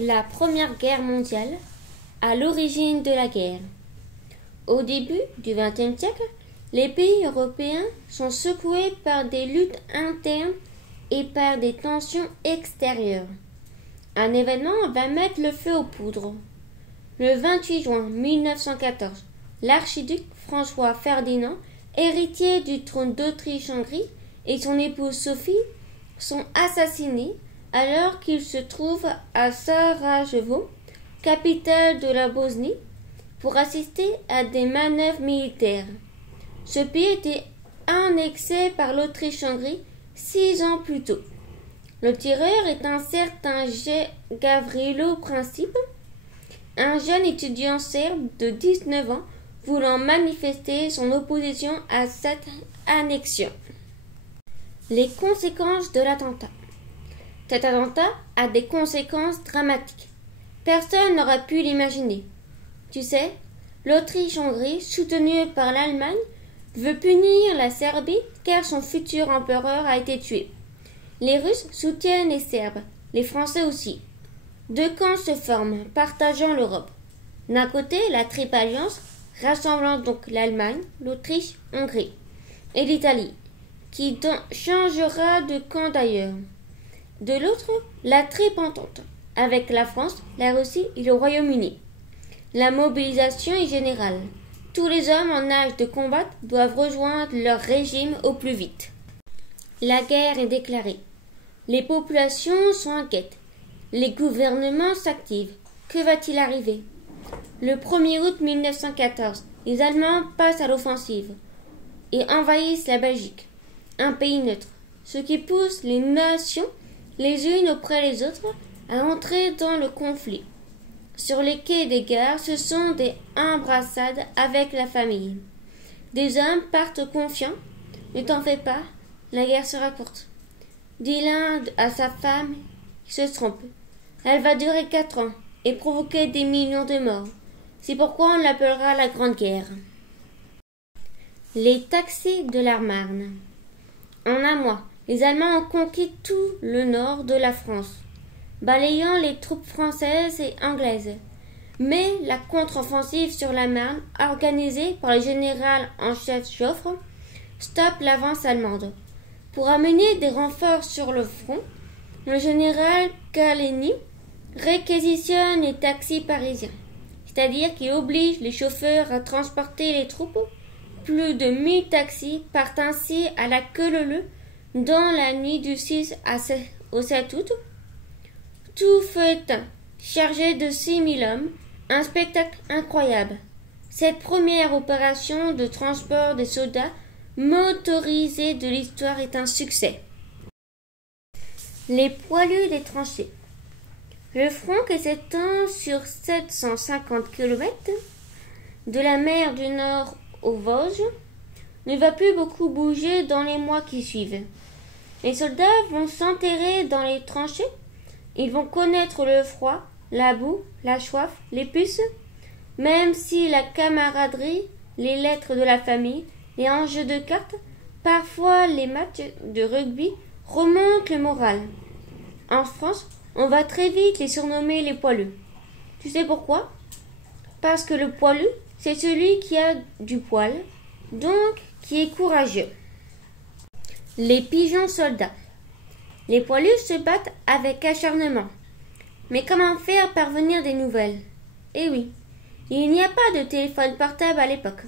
La Première Guerre mondiale, à l'origine de la guerre. Au début du XXe siècle, les pays européens sont secoués par des luttes internes et par des tensions extérieures. Un événement va mettre le feu aux poudres. Le 28 juin 1914, l'archiduc François Ferdinand, héritier du trône d'Autriche-Hongrie, et son épouse Sophie sont assassinés alors qu'ils se trouvent à Sarajevo, capitale de la Bosnie, pour assister à des manœuvres militaires. Ce pays était annexé par l'Autriche-Hongrie 6 ans plus tôt. Le tireur est un certain Gavrilo Princip, un jeune étudiant serbe de 19 ans voulant manifester son opposition à cette annexion. Les conséquences de l'attentat. Cet attentat a des conséquences dramatiques. Personne n'aurait pu l'imaginer. Tu sais, l'Autriche-Hongrie, soutenue par l'Allemagne, veut punir la Serbie car son futur empereur a été tué. Les Russes soutiennent les Serbes, les Français aussi. Deux camps se forment, partageant l'Europe. D'un côté, la triple alliance, rassemblant donc l'Allemagne, l'Autriche-Hongrie et l'Italie, qui changera de camp d'ailleurs. De l'autre, la triple entente, avec la France, la Russie et le Royaume-Uni. La mobilisation est générale. Tous les hommes en âge de combattre doivent rejoindre leur régime au plus vite. La guerre est déclarée. Les populations sont inquiètes. Les gouvernements s'activent. Que va-t-il arriver? Le 1er août 1914, les Allemands passent à l'offensive et envahissent la Belgique, un pays neutre, ce qui pousse les nations les unes auprès des autres à entrer dans le conflit. Sur les quais des gares, ce sont des embrassades avec la famille. Des hommes partent confiants. Ne t'en fais pas, la guerre sera courte. Dit l'un à sa femme, il se trompe. Elle va durer 4 ans et provoquer des millions de morts. C'est pourquoi on l'appellera la Grande Guerre. Les taxis de la Marne. En un mois, les Allemands ont conquis tout le nord de la France, balayant les troupes françaises et anglaises. Mais la contre-offensive sur la Marne, organisée par le général en chef Joffre, stoppe l'avance allemande. Pour amener des renforts sur le front, le général Gallieni réquisitionne les taxis parisiens, c'est-à-dire qu'il oblige les chauffeurs à transporter les troupes. Plus de 1000 taxis partent ainsi à la queue leu dans la nuit du 6 au 7 août. Tout feu éteint, chargé de 6000 hommes, un spectacle incroyable. Cette première opération de transport des soldats motorisés de l'histoire est un succès. Les poilus des tranchées. Le front qui s'étend sur 750 km de la mer du Nord aux Vosges ne va plus beaucoup bouger dans les mois qui suivent. Les soldats vont s'enterrer dans les tranchées. Ils vont connaître le froid, la boue, la soif, les puces, même si la camaraderie, les lettres de la famille, les enjeux de cartes, parfois les matchs de rugby remontent le moral. En France, on va très vite les surnommer les poilus. Tu sais pourquoi? Parce que le poilu, c'est celui qui a du poil, donc qui est courageux. Les pigeons soldats. Les poilus se battent avec acharnement. Mais comment faire parvenir des nouvelles? Eh oui, il n'y a pas de téléphone portable à l'époque.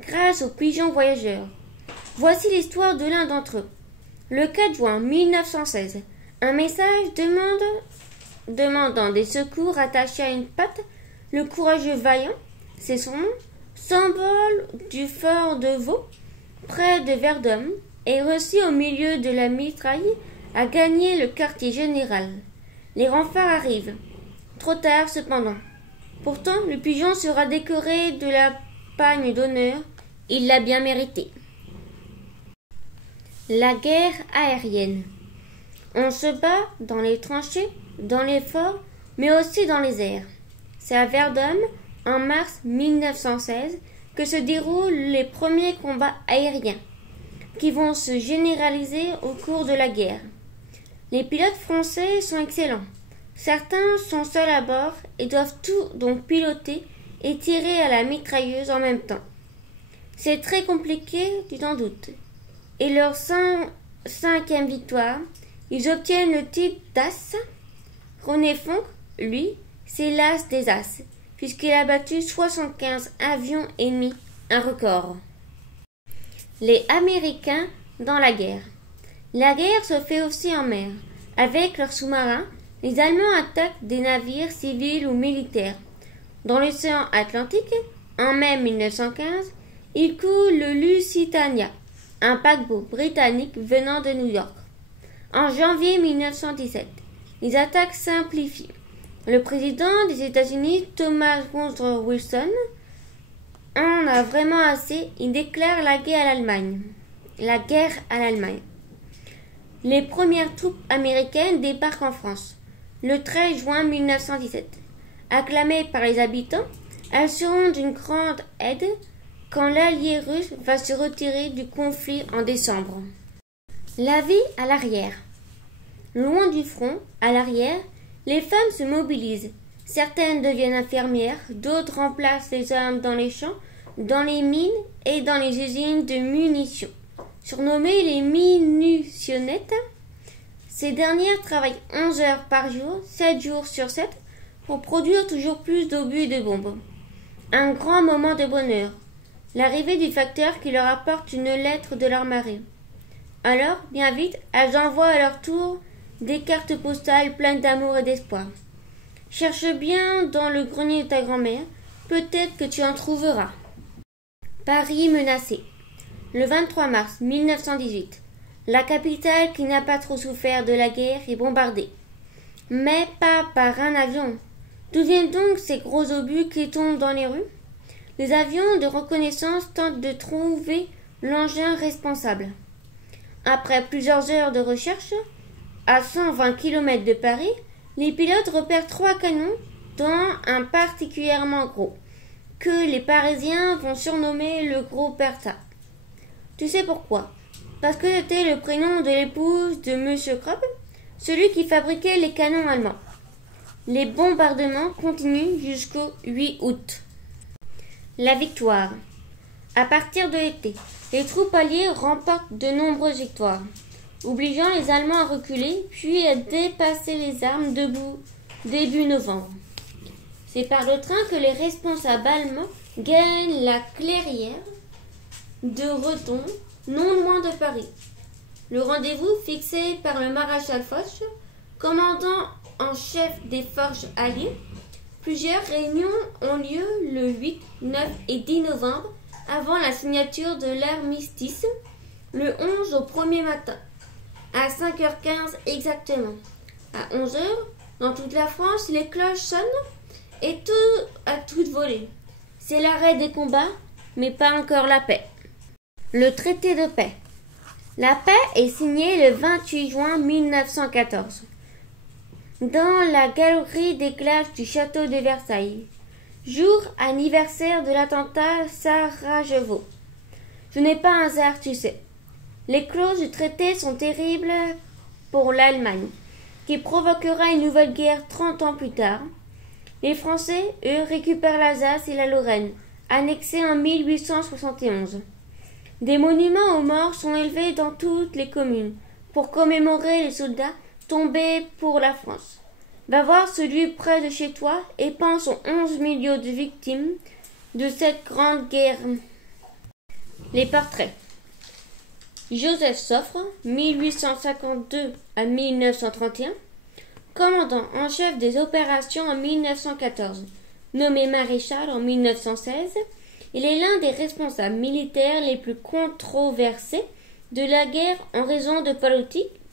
Grâce aux pigeons voyageurs. Voici l'histoire de l'un d'entre eux. Le 4 juin 1916, un message demandant des secours attaché à une patte, le courageux Vaillant, c'est son nom, symbole du fort de Vaux, près de Verdun, et réussit au milieu de la mitraille à gagner le quartier général. Les renforts arrivent. Trop tard cependant. Pourtant, le pigeon sera décoré de la Palme d'honneur. Il l'a bien mérité. La guerre aérienne. On se bat dans les tranchées, dans les forts, mais aussi dans les airs. C'est à Verdun, en mars 1916, que se déroulent les premiers combats aériens, qui vont se généraliser au cours de la guerre. Les pilotes français sont excellents. Certains sont seuls à bord et doivent tout donc piloter et tirer à la mitrailleuse en même temps. C'est très compliqué, tu t'en doutes. Et leur cinquième victoire, ils obtiennent le titre d'As. René Fonck, lui, c'est l'As des As, puisqu'il a battu 75 avions ennemis, un record. Les Américains dans la guerre. La guerre se fait aussi en mer. Avec leurs sous-marins, les Allemands attaquent des navires civils ou militaires. Dans l'océan Atlantique, en mai 1915, il coule le Lusitania, un paquebot britannique venant de New York. En janvier 1917, les attaques s'amplifient. Le président des États-Unis, Thomas Woodrow Wilson, en a vraiment assez. Il déclare la guerre à l'Allemagne. Les premières troupes américaines débarquent en France le 13 juin 1917. Acclamées par les habitants, elles seront d'une grande aide quand l'allié russe va se retirer du conflit en décembre. La vie à l'arrière. Loin du front, à l'arrière, les femmes se mobilisent. Certaines deviennent infirmières, d'autres remplacent les hommes dans les champs, dans les mines et dans les usines de munitions. Surnommées les munitionnettes, ces dernières travaillent 11 heures par jour, 7 jours sur 7, pour produire toujours plus d'obus et de bombes. Un grand moment de bonheur, l'arrivée du facteur qui leur apporte une lettre de leur mari. Alors, bien vite, elles envoient à leur tour des cartes postales pleines d'amour et d'espoir. Cherche bien dans le grenier de ta grand-mère, peut-être que tu en trouveras. Paris menacé. Le 23 mars 1918, la capitale qui n'a pas trop souffert de la guerre est bombardée. Mais pas par un avion. D'où viennent donc ces gros obus qui tombent dans les rues? Les avions de reconnaissance tentent de trouver l'engin responsable. Après plusieurs heures de recherche, à 120 km de Paris, les pilotes repèrent 3 canons, dont un particulièrement gros, que les Parisiens vont surnommer le Gros Bertha. Tu sais pourquoi? Parce que c'était le prénom de l'épouse de M. Krupp, celui qui fabriquait les canons allemands. Les bombardements continuent jusqu'au 8 août. La victoire. À partir de l'été, les troupes alliées remportent de nombreuses victoires, obligeant les Allemands à reculer, puis à dépasser les armes début novembre. C'est par le train que les responsables allemands gagnent la clairière de Redon, non loin de Paris. Le rendez-vous fixé par le maréchal Foch, commandant en chef des forces alliées. Plusieurs réunions ont lieu le 8, 9 et 10 novembre avant la signature de l'armistice, le 11 au premier matin, à 5h15 exactement. À 11h, dans toute la France, les cloches sonnent et tout a toute volée. C'est l'arrêt des combats, mais pas encore la paix. Le traité de paix. La paix est signée le 28 juin 1914 dans la galerie des glaces du château de Versailles, jour anniversaire de l'attentat Sarajevo. Ce n'est pas un hasard, tu sais. Les clauses du traité sont terribles pour l'Allemagne, qui provoquera une nouvelle guerre 30 ans plus tard. Les Français, eux, récupèrent l'Alsace et la Lorraine, annexées en 1871. Des monuments aux morts sont élevés dans toutes les communes pour commémorer les soldats tombés pour la France. Va voir celui près de chez toi et pense aux 11 millions de victimes de cette grande guerre. Les portraits. Joseph Sofre, 1852 à 1931, commandant en chef des opérations en 1914, nommé maréchal en 1916, il est l'un des responsables militaires les plus controversés de la guerre en raison de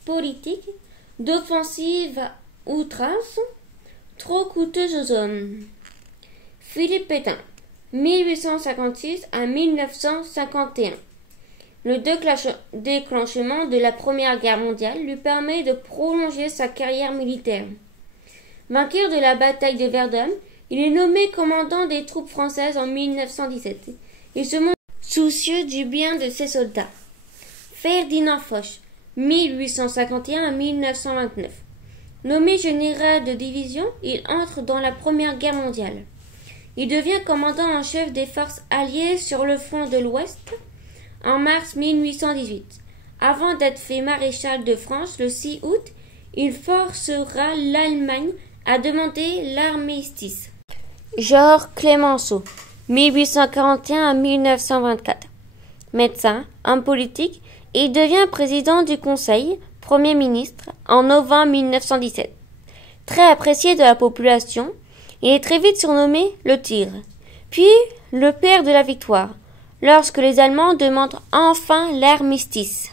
politique, d'offensives à outrance, trop coûteuses aux hommes. Philippe Pétain, 1856 à 1951. Le déclenchement de la Première Guerre mondiale lui permet de prolonger sa carrière militaire. Vainqueur de la bataille de Verdun, il est nommé commandant des troupes françaises en 1917. Il se montre soucieux du bien de ses soldats. Ferdinand Foch, 1851 à 1929. Nommé général de division, il entre dans la Première Guerre mondiale. Il devient commandant en chef des forces alliées sur le front de l'Ouest en mars 1818. Avant d'être fait maréchal de France le 6 août, il forcera l'Allemagne à demander l'armistice. Georges Clemenceau, 1841 à 1924. Médecin, homme politique, il devient président du Conseil, Premier ministre, en novembre 1917. Très apprécié de la population, il est très vite surnommé le Tigre, puis le père de la victoire, lorsque les Allemands demandent enfin l'armistice.